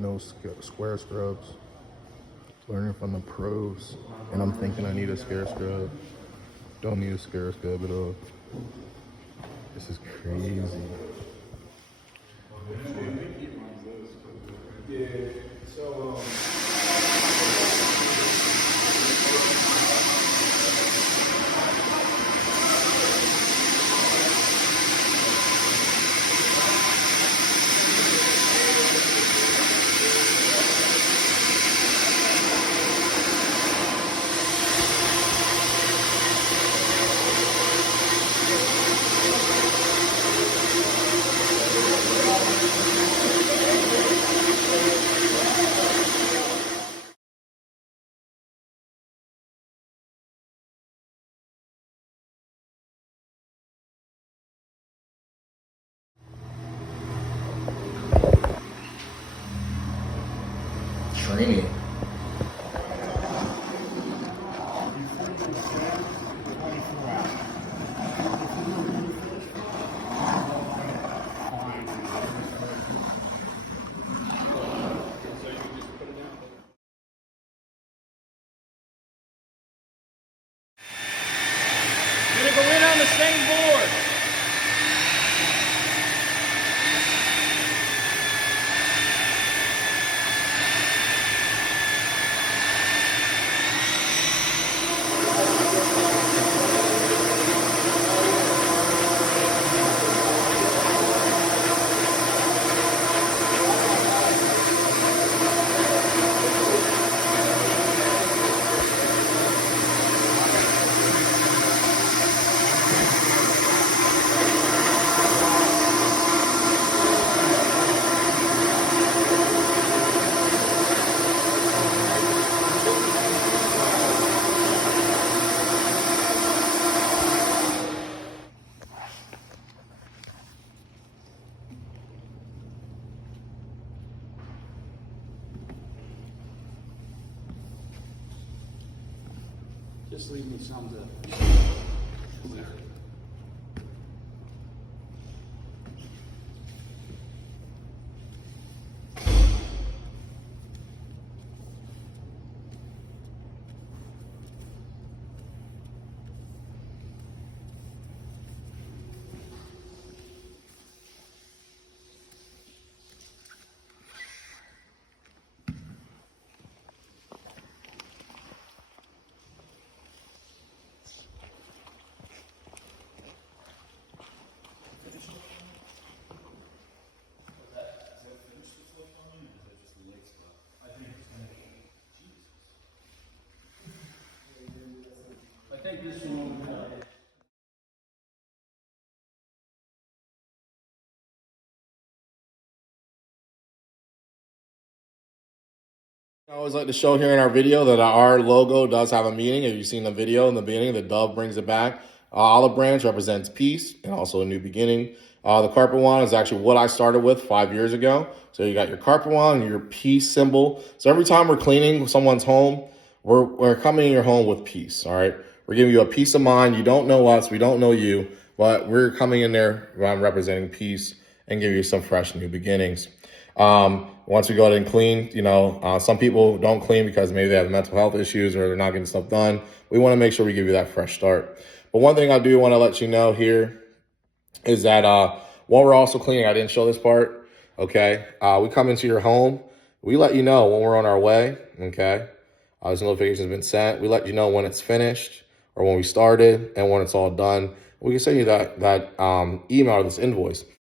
no square scrubs. Learning from the pros. And I'm thinking I need a scare scrub. Don't need a scare scrub at all. This is crazy. Yeah, so training. You're gonna go in on the same board. Just leave me some to there. I always like to show here in our video that our logo does have a meaning. If you've seen the video in the beginning, the dove brings it back. Olive branch represents peace and also a new beginning. The carpet wand is actually what I started with 5 years ago. So you got your carpet wand and your peace symbol. So every time we're cleaning someone's home, we're coming in your home with peace, all right? We're giving you a peace of mind. You don't know us, we don't know you, but we're coming in there representing peace and give you some fresh new beginnings. Once we go ahead and clean, some people don't clean because maybe they have mental health issues or they're not getting stuff done. We want to make sure we give you that fresh start. But one thing I do want to let you know here is that while we're also cleaning, I didn't show this part, okay? We come into your home. We let you know when we're on our way, okay? This notification has been sent. We let you know when it's finished or when we started and when it's all done. We can send you that email or this invoice.